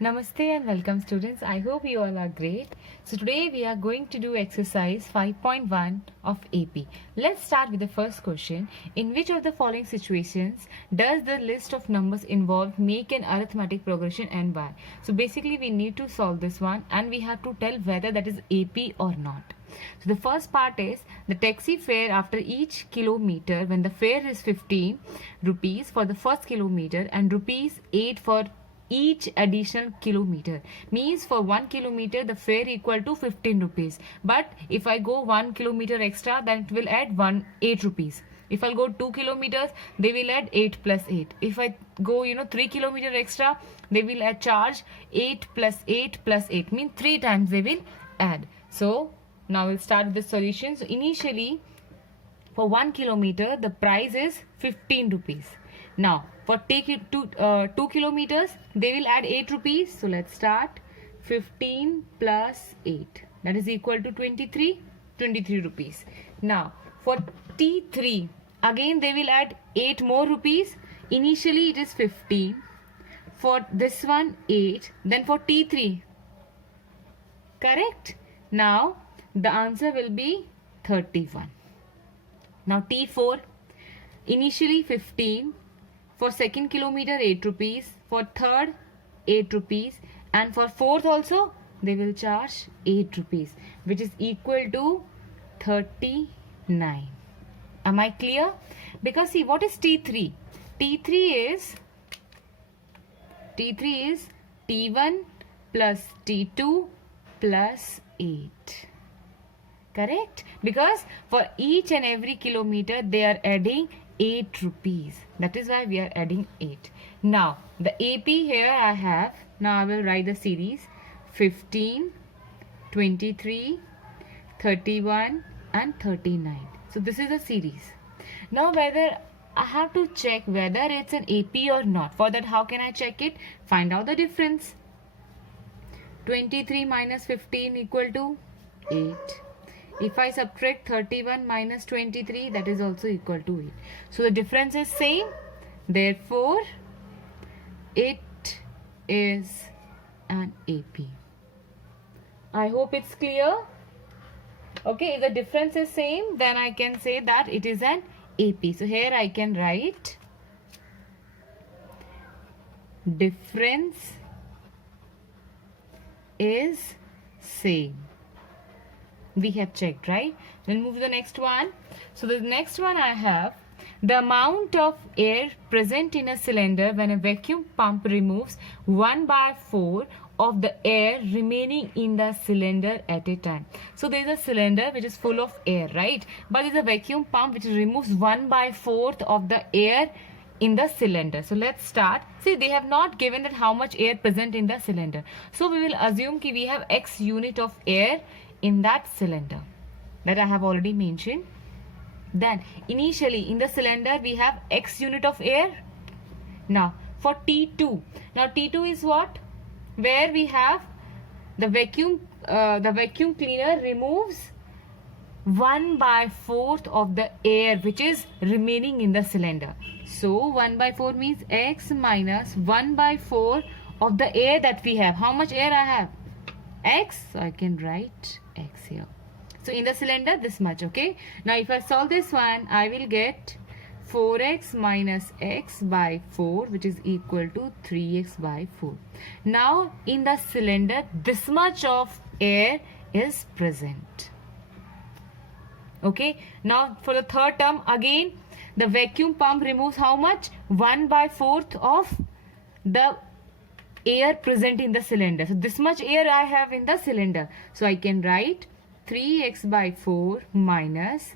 Namaste and welcome students. I hope you all are great. So today we are going to do exercise 5.1 of AP. Let's start with the first question. In which of the following situations does the list of numbers involved make an arithmetic progression and why? So basically we need to solve this one and we have to tell whether that is AP or not. So the first part is the taxi fare after each kilometer when the fare is 15 rupees for the first kilometer and rupees 8 for each additional kilometer, means for 1 kilometer the fare equal to 15 rupees, but if I go 1 kilometer extra then it will add 8 rupees. If I'll go 2 kilometers they will add 8 plus 8. If I go 3 kilometer extra they will add charge 8 plus 8 plus 8, means 3 times they will add. So now we'll start with the solution. So initially for 1 kilometer the price is 15 rupees. Now for take it to 2 kilometers they will add 8 rupees. So let's start. 15 plus 8, that is equal to 23 rupees. Now for T3 again they will add 8 more rupees. Initially it is 15, for this one 8, then for T3, correct? Now the answer will be 31. Now T4, initially 15, for second kilometer 8 rupees, for third 8 rupees, and for fourth also they will charge 8 rupees, which is equal to 39. Am I clear? Because see, what is T3? T3 is T1 plus T2 plus 8. Correct? Because for each and every kilometer they are adding 8 rupees. That is why we are adding 8. Now the AP here I have. Now I will write the series 15, 23, 31 and 39. So this is a series. Now whether I have to check whether it's an AP or not. For that, how can I check it? Find out the difference. 23 minus 15 equal to 8. If I subtract 31 minus 23, that is also equal to 8. So the difference is same. Therefore, it is an AP. I hope it's clear. Okay, if the difference is same, then I can say that it is an AP. So here I can write difference is same. We have checked, right? We'll move to the next one. So the next one I have the amount of air present in a cylinder when a vacuum pump removes 1/4 of the air remaining in the cylinder at a time. So there is a cylinder which is full of air, right? But there is a vacuum pump which removes 1/4 of the air in the cylinder. So let's start. See, they have not given that how much air present in the cylinder. So we will assume that we have X unit of air in that cylinder that I have already mentioned. Then initially in the cylinder we have X unit of air. Now for T2, now T2 is what? Where we have the vacuum cleaner removes 1/4 of the air which is remaining in the cylinder. So 1/4 means X minus 1/4 of the air that we have. How much air I have? X. So I can write X here. So in the cylinder this much. Okay. Now if I solve this one, I will get 4x minus x by 4, which is equal to 3x by 4. Now in the cylinder this much of air is present. Okay. Now for the third term, again the vacuum pump removes how much? 1/4 of the air present in the cylinder. So this much air I have in the cylinder. So I can write 3x by 4 minus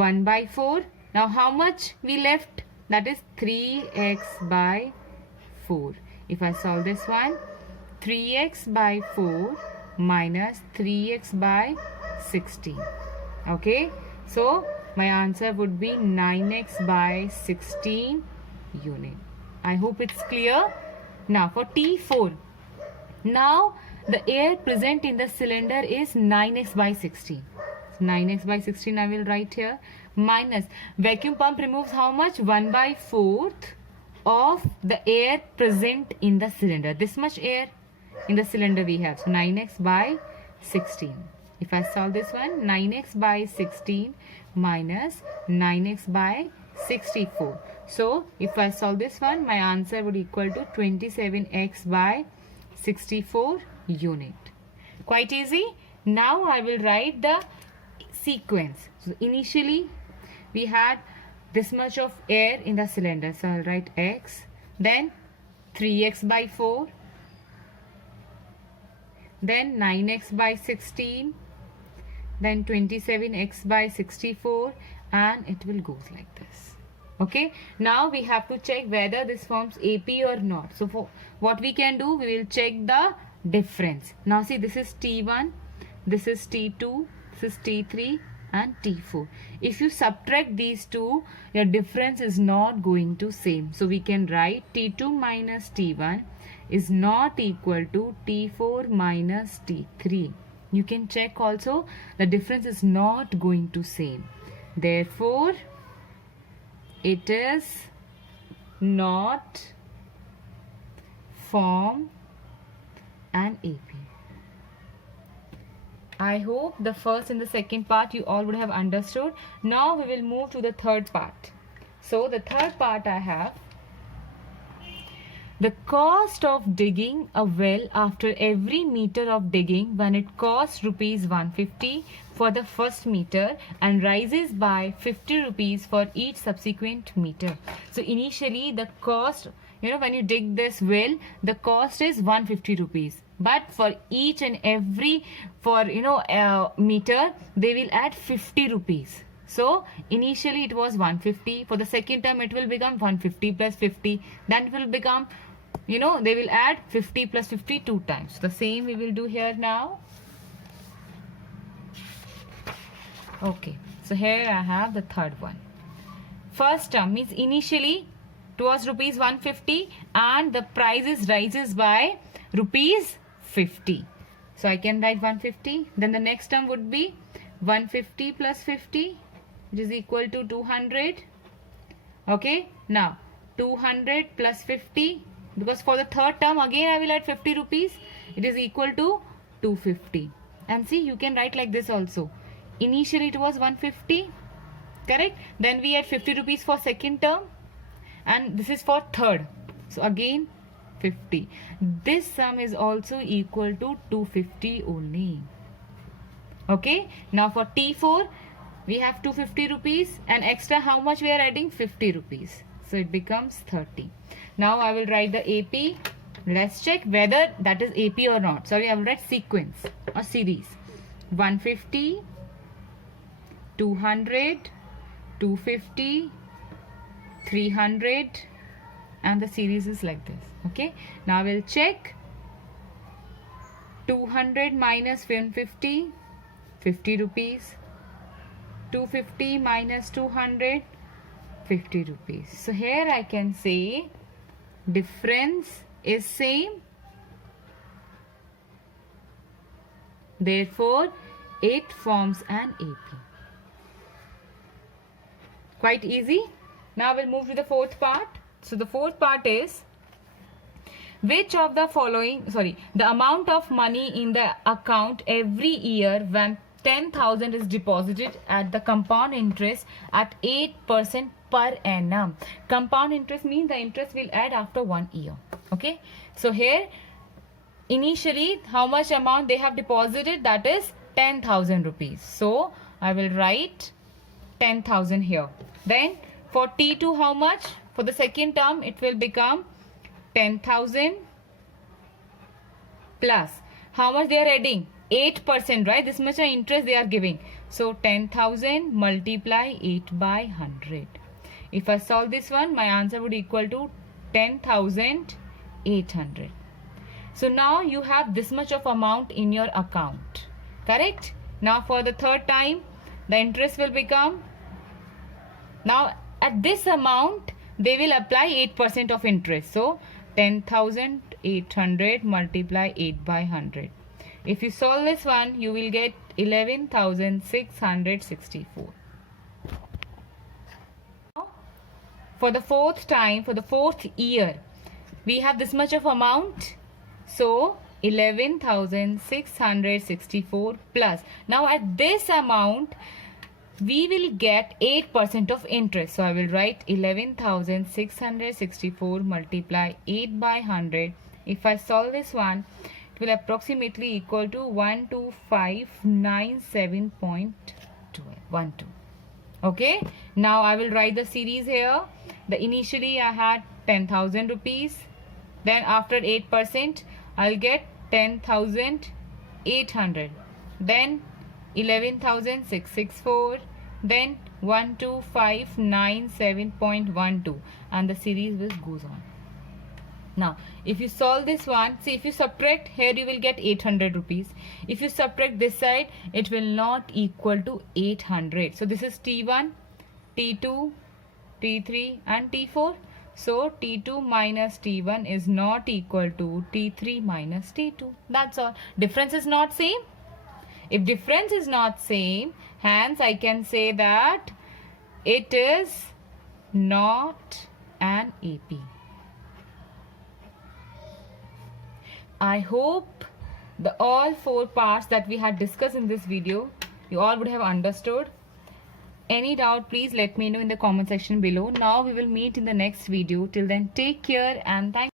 1/4. Now how much we left? That is 3x by 4. If I solve this one, 3x by 4 minus 3x by 16. Okay. So my answer would be 9x by 16 unit. I hope it's clear. Now for T4, now the air present in the cylinder is 9x by 16. 9x by 16 I will write here, minus vacuum pump removes how much? 1/4 of the air present in the cylinder. This much air. in the cylinder we have. So 9x by 16. If I solve this one, 9x by 16 minus 9x by 64. So if I solve this one, my answer would equal to 27x by 64 unit. Quite easy. Now I will write the sequence. So initially we had this much of air in the cylinder. So I'll write x, then 3x by 4, then 9x by 16, then 27x by 64, and it will go like this. Okay, now we have to check whether this forms AP or not. So for what we can do, we will check the difference. Now see, this is T1, this is T2, this is T3 and T4. If you subtract these two, your difference is not going to same. So we can write T2 minus T1 is not equal to T4 minus T3. You can check also, the difference is not going to same. Therefore, it is not form an AP. I hope the first and the second part you all would have understood. Now we will move to the third part. So the third part I have, the cost of digging a well after every meter of digging when it costs rupees 150 for the first meter and rises by 50 rupees for each subsequent meter. So initially the cost, when you dig this well, the cost is 150 rupees. But for each and every, meter, they will add 50 rupees. So initially it was 150. For the second term, it will become 150 plus 50. Then it will become, they will add 50 plus 50 two times. The same we will do here now. Okay, so here I have the third one. First term means initially it was rupees 150 and the price rises by rupees 50. So I can write 150. Then the next term would be 150 plus 50, which is equal to 200. Okay, now 200 plus 50, because for the third term again I will add 50 rupees. It is equal to 250. And see, you can write like this also. Initially it was 150, correct? Then we add 50 rupees for second term, and this is for third. So again 50. This sum is also equal to 250 only. Okay, now for T4 we have 250 rupees and extra how much we are adding? 50 rupees. So it becomes 30. Now I will write the AP. Let's check whether that is AP or not. Sorry, I will write sequence or series. 150, 200, 250, 300, and the series is like this. Okay, now we'll check 200 minus 150, 50 rupees, 250 minus 200, 50 rupees. So here I can say difference is same, therefore it forms an AP. Quite easy. Now we'll move to the fourth part. So the fourth part is, which of the following, the amount of money in the account every year when 10,000 is deposited at the compound interest at 8% per annum. Compound interest means the interest will add after 1 year. Okay, so here initially how much amount they have deposited, that is 10,000 rupees. So I will write 10,000 here. Then for T2 how much? For the second term it will become 10,000 plus how much they are adding? 8%, right? This much of interest they are giving. So 10,000 multiply 8 by 100. If I solve this one, my answer would equal to 10,800. So now you have this much of amount in your account, correct? Now for the third time, the interest will become, now at this amount they will apply 8% of interest. So 10,800 multiply 8 by 100. If you solve this one, you will get 11,664. For the fourth time, for the fourth year, we have this much of amount. So 11,664 plus. Now at this amount, we will get 8% of interest. So I will write 11,664 multiply 8 by 100. If I solve this one, it will approximately equal to 12597.12. Okay, now I will write the series here. The initially I had 10,000 rupees, then after 8% I'll get 10,800, then 11,664, then 12597.12, and the series will goes on. Now if you solve this one, see, if you subtract here you will get 800 rupees. If you subtract this side, it will not equal to 800. So this is T1, T2, T3 and T4. So T2 minus T1 is not equal to T3 minus T2. That's all. Difference is not same. If difference is not same, hence I can say that it is not an AP. I hope the all 4 parts that we had discussed in this video, you all would have understood. Any doubt, please let me know in the comment section below. Now we will meet in the next video. Till then, take care and thank you.